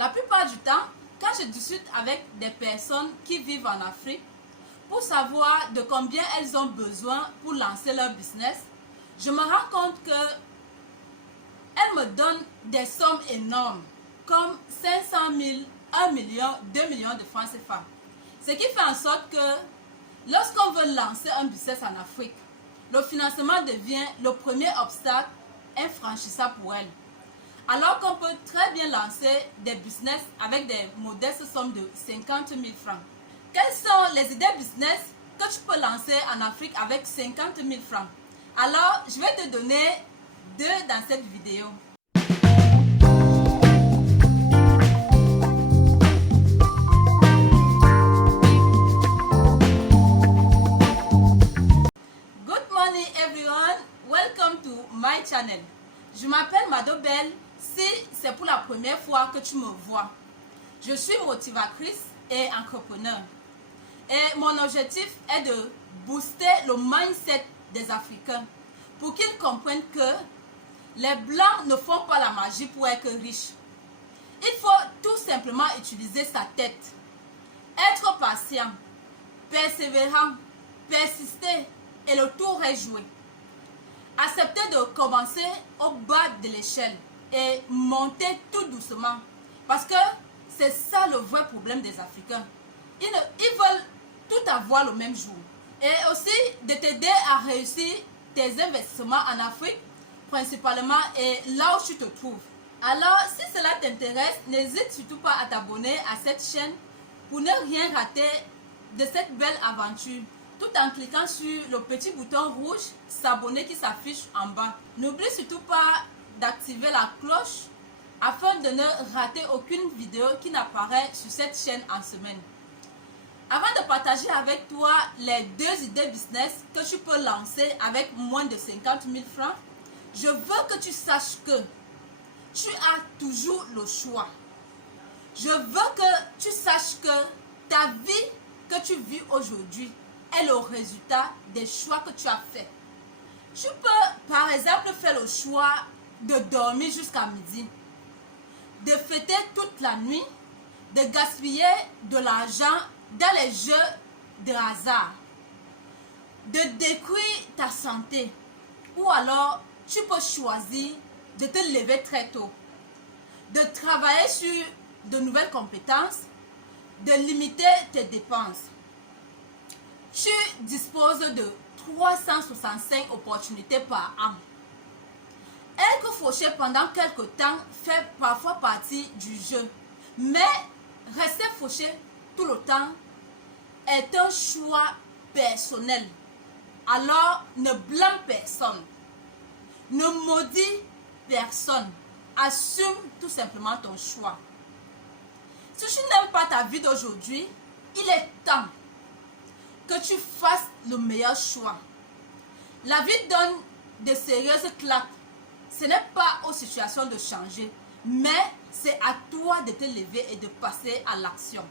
La plupart du temps, quand je discute avec des personnes qui vivent en Afrique pour savoir de combien elles ont besoin pour lancer leur business, je me rends compte que elles me donnent des sommes énormes, comme 500 000, 1 million, 2 millions de francs CFA. Ce qui fait en sorte que lorsqu'on veut lancer un business en Afrique, le financement devient le premier obstacle infranchissable pour elles. Alors qu'on peut très bien lancer des business avec des modestes sommes de 50 000 francs. Quelles sont les idées business que tu peux lancer en Afrique avec 50 000 francs? Alors, je vais te donner deux dans cette vidéo. Good morning everyone, welcome to my channel. Je m'appelle Madobel. Si c'est pour la première fois que tu me vois, je suis motivatrice et entrepreneur. Et mon objectif est de booster le mindset des Africains pour qu'ils comprennent que les Blancs ne font pas la magie pour être riches. Il faut tout simplement utiliser sa tête, être patient, persévérant, persister et le tour est joué. Accepter de commencer au bas de l'échelle et monter tout doucement. Parce que c'est ça le vrai problème des Africains. Ils veulent tout avoir le même jour. Et aussi de t'aider à réussir tes investissements en Afrique, principalement, et là où tu te trouves. Alors, si cela t'intéresse, n'hésite surtout pas à t'abonner à cette chaîne pour ne rien rater de cette belle aventure, tout en cliquant sur le petit bouton rouge s'abonner qui s'affiche en bas. N'oublie surtout pas d'activer la cloche afin de ne rater aucune vidéo qui n'apparaît sur cette chaîne en semaine. Avant de partager avec toi les deux idées business que tu peux lancer avec moins de 50 000 francs, je veux que tu saches que tu as toujours le choix. Je veux que tu saches que ta vie que tu vis aujourd'hui est le résultat des choix que tu as faits. Tu peux par exemple faire le choix de dormir jusqu'à midi, de fêter toute la nuit, de gaspiller de l'argent dans les jeux de hasard, de détruire ta santé, ou alors tu peux choisir de te lever très tôt, de travailler sur de nouvelles compétences, de limiter tes dépenses. Tu disposes de 365 opportunités par an. Être fauché pendant quelque temps fait parfois partie du jeu, mais rester fauché tout le temps est un choix personnel. Alors ne blâme personne, ne maudis personne, assume tout simplement ton choix. Si tu n'aimes pas ta vie d'aujourd'hui, il est temps que tu fasses le meilleur choix. La vie donne de sérieuses claques. Ce n'est pas aux situations de changer, mais c'est à toi de te lever et de passer à l'action.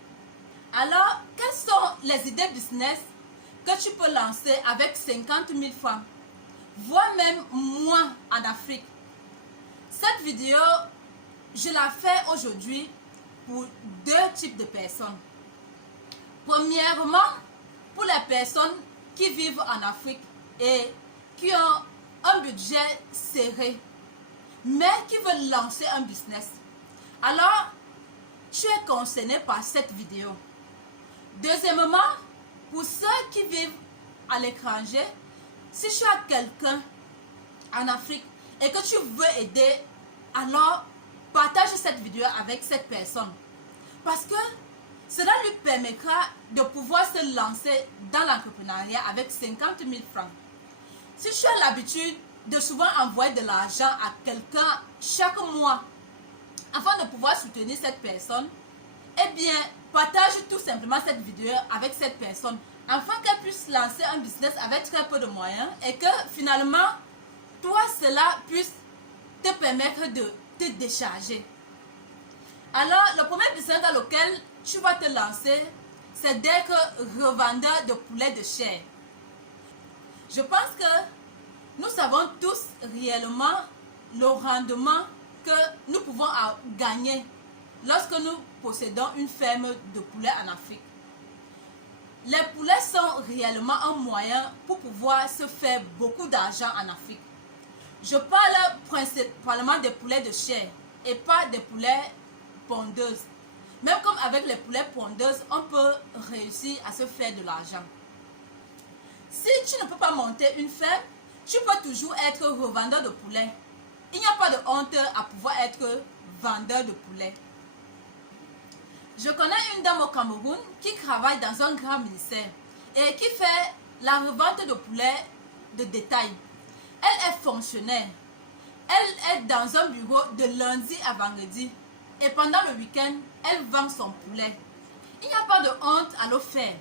Alors, quelles sont les idées business que tu peux lancer avec 50 000 francs, voire même moins en Afrique? Cette vidéo, je la fais aujourd'hui pour deux types de personnes. Premièrement, pour les personnes qui vivent en Afrique et qui ont un budget serré, mais qui veulent lancer un business. Alors, tu es concerné par cette vidéo. Deuxièmement, pour ceux qui vivent à l'étranger, si tu as quelqu'un en Afrique et que tu veux aider, alors partage cette vidéo avec cette personne. Parce que cela lui permettra de pouvoir se lancer dans l'entrepreneuriat avec 50 000 francs. Si tu as l'habitude de souvent envoyer de l'argent à quelqu'un chaque mois afin de pouvoir soutenir cette personne, eh bien, partage tout simplement cette vidéo avec cette personne afin qu'elle puisse lancer un business avec très peu de moyens et que finalement, toi, cela puisse te permettre de te décharger. Alors, le premier business dans lequel tu vas te lancer, c'est d'être revendeur de poulet de chair. Je pense que nous savons tous réellement le rendement que nous pouvons gagner lorsque nous possédons une ferme de poulets en Afrique. Les poulets sont réellement un moyen pour pouvoir se faire beaucoup d'argent en Afrique. Je parle principalement des poulets de chair et pas des poulets pondeuses. Même comme avec les poulets pondeuses, on peut réussir à se faire de l'argent. Si tu ne peux pas monter une ferme, tu peux toujours être revendeur de poulets. Il n'y a pas de honte à pouvoir être vendeur de poulets. Je connais une dame au Cameroun qui travaille dans un grand ministère et qui fait la revente de poulets de détail. Elle est fonctionnaire. Elle est dans un bureau de lundi à vendredi et pendant le week-end, elle vend son poulet. Il n'y a pas de honte à le faire.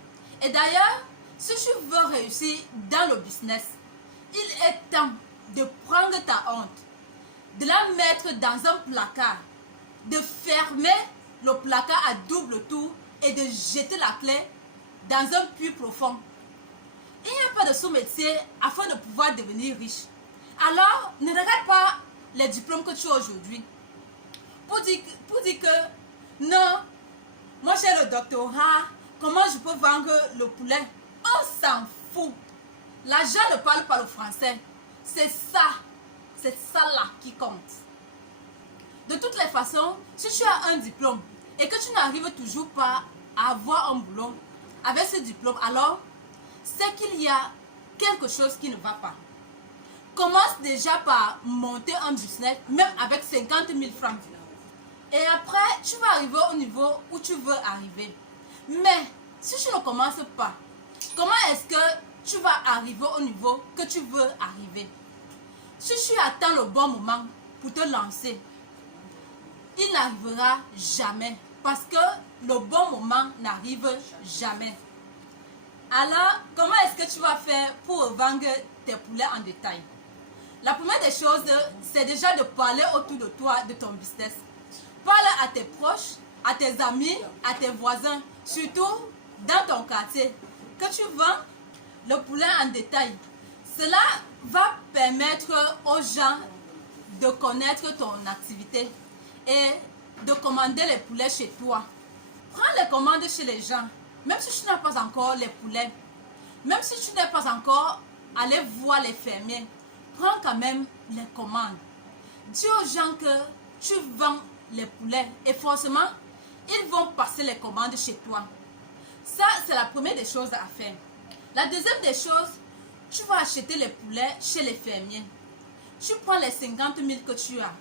Et d'ailleurs, si tu veux réussir dans le business, il est temps de prendre ta honte, de la mettre dans un placard, de fermer le placard à double tour et de jeter la clé dans un puits profond. Il n'y a pas de sous-métier afin de pouvoir devenir riche. Alors, ne regarde pas les diplômes que tu as aujourd'hui pour dire que non, moi j'ai le doctorat, comment je peux vendre le poulet? On s'en fout. L'argent ne parle pas le français. C'est ça là qui compte. De toutes les façons, si tu as un diplôme et que tu n'arrives toujours pas à avoir un boulot avec ce diplôme, alors c'est qu'il y a quelque chose qui ne va pas. Commence déjà par monter un business, même avec 50 000 francs. Et après, tu vas arriver au niveau où tu veux arriver. Mais si tu ne commences pas, comment est-ce que tu vas arriver au niveau que tu veux arriver? Si tu attends le bon moment pour te lancer, il n'arrivera jamais parce que le bon moment n'arrive jamais. Alors, comment est-ce que tu vas faire pour vendre tes poulets en détail? La première des choses, c'est déjà de parler autour de toi, de ton business. Parle à tes proches, à tes amis, à tes voisins, surtout dans ton quartier, que tu vends le poulet en détail. Cela va permettre aux gens de connaître ton activité et de commander les poulets chez toi. Prends les commandes chez les gens, même si tu n'as pas encore les poulets, même si tu n'es pas encore allé voir les fermiers, prends quand même les commandes. Dis aux gens que tu vends les poulets et forcément, ils vont passer les commandes chez toi. Ça, c'est la première des choses à faire. La deuxième des choses, tu vas acheter les poulets chez les fermiers. Tu prends les 50 000 que tu as.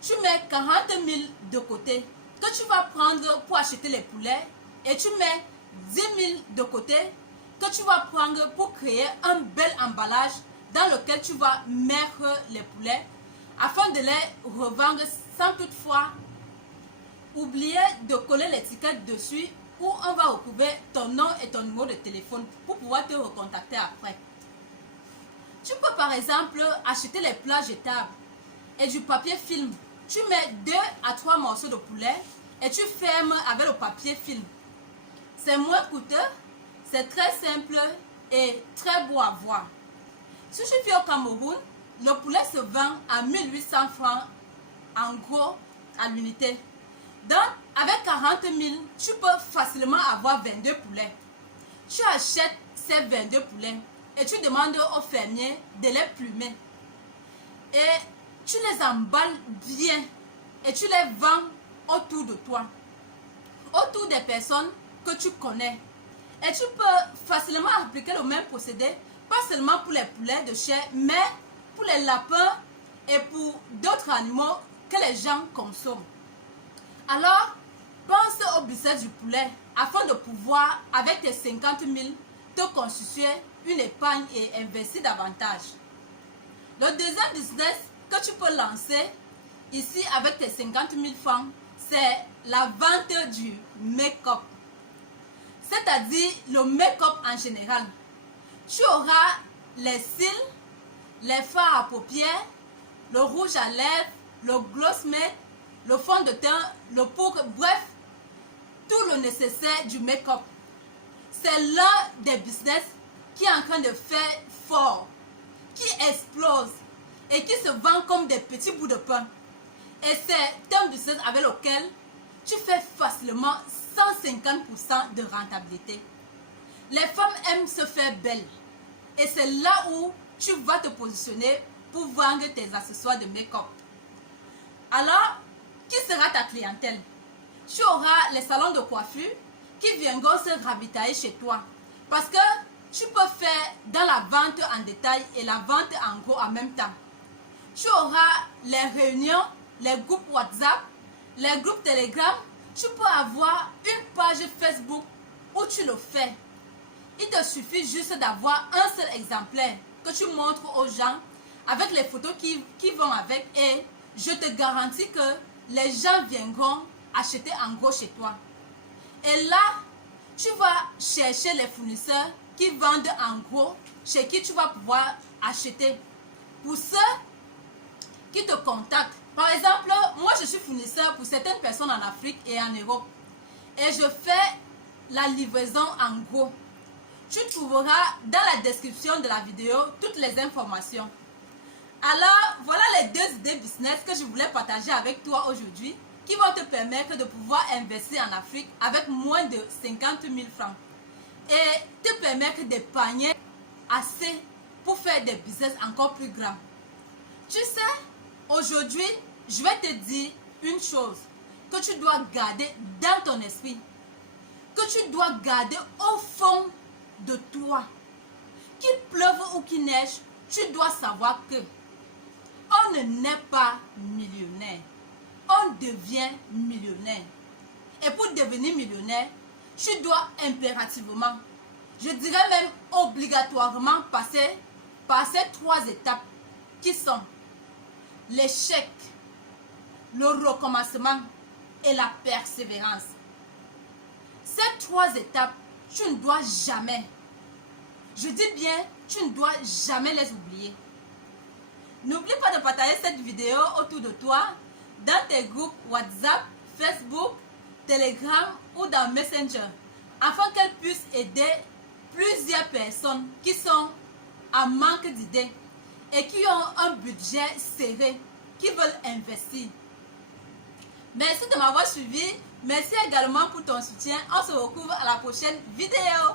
Tu mets 40 000 de côté que tu vas prendre pour acheter les poulets et tu mets 10 000 de côté que tu vas prendre pour créer un bel emballage dans lequel tu vas mettre les poulets afin de les revendre sans toutefois oublier de coller l'étiquette dessus où on va retrouver ton nom et ton numéro de téléphone pour pouvoir te recontacter après. Tu peux par exemple acheter les plats jetables et du papier film. Tu mets 2 à 3 morceaux de poulet et tu fermes avec le papier film. C'est moins coûteux, c'est très simple et très beau à voir. Si tu vis au Cameroun, le poulet se vend à 1800 francs en gros à l'unité. Donc, avec 40 000, tu peux facilement avoir 22 poulets. Tu achètes ces 22 poulets et tu demandes au fermier de les plumer. Et tu les emballes bien et tu les vends autour de toi, autour des personnes que tu connais. Et tu peux facilement appliquer le même procédé, pas seulement pour les poulets de chair, mais pour les lapins et pour d'autres animaux que les gens consomment. Alors, pense au business du poulet afin de pouvoir, avec tes 50 000, te constituer une épargne et investir davantage. Le deuxième business que tu peux lancer ici avec tes 50 000 francs, c'est la vente du make-up. C'est-à-dire le make-up en général. Tu auras les cils, les fards à paupières, le rouge à lèvres, le gloss matte, le fond de teint, le poudre, bref, tout le nécessaire du make-up. C'est l'un des business qui est en train de faire fort, qui explose et qui se vend comme des petits bouts de pain. Et c'est un business avec lequel tu fais facilement 150% de rentabilité. Les femmes aiment se faire belles. Et c'est là où tu vas te positionner pour vendre tes accessoires de make-up. Alors, qui sera ta clientèle? Tu auras les salons de coiffure qui viendront se ravitailler chez toi. Parce que tu peux faire dans la vente en détail et la vente en gros en même temps. Tu auras les réunions, les groupes WhatsApp, les groupes Telegram. Tu peux avoir une page Facebook où tu le fais. Il te suffit juste d'avoir un seul exemplaire que tu montres aux gens avec les photos qui vont avec et je te garantis que les gens viendront acheter en gros chez toi. Et là, tu vas chercher les fournisseurs qui vendent en gros chez qui tu vas pouvoir acheter. Pour ceux qui te contactent, par exemple, moi je suis fournisseur pour certaines personnes en Afrique et en Europe et je fais la livraison en gros. Tu trouveras dans la description de la vidéo toutes les informations. Alors, voilà les 2 idées business que je voulais partager avec toi aujourd'hui qui vont te permettre de pouvoir investir en Afrique avec moins de 50 000 francs et te permettre d'épargner assez pour faire des business encore plus grands. Tu sais, aujourd'hui, je vais te dire une chose que tu dois garder dans ton esprit, que tu dois garder au fond de toi. Qu'il pleuve ou qu'il neige, tu dois savoir que on ne naît pas millionnaire, on devient millionnaire. Et pour devenir millionnaire, tu dois impérativement, je dirais même obligatoirement passer par ces 3 étapes qui sont l'échec, le recommencement et la persévérance. Ces 3 étapes, tu ne dois jamais, je dis bien, tu ne dois jamais les oublier. N'oublie pas de partager cette vidéo autour de toi, dans tes groupes WhatsApp, Facebook, Telegram ou dans Messenger, afin qu'elle puisse aider plusieurs personnes qui sont en manque d'idées et qui ont un budget serré, qui veulent investir. Merci de m'avoir suivi. Merci également pour ton soutien. On se retrouve à la prochaine vidéo.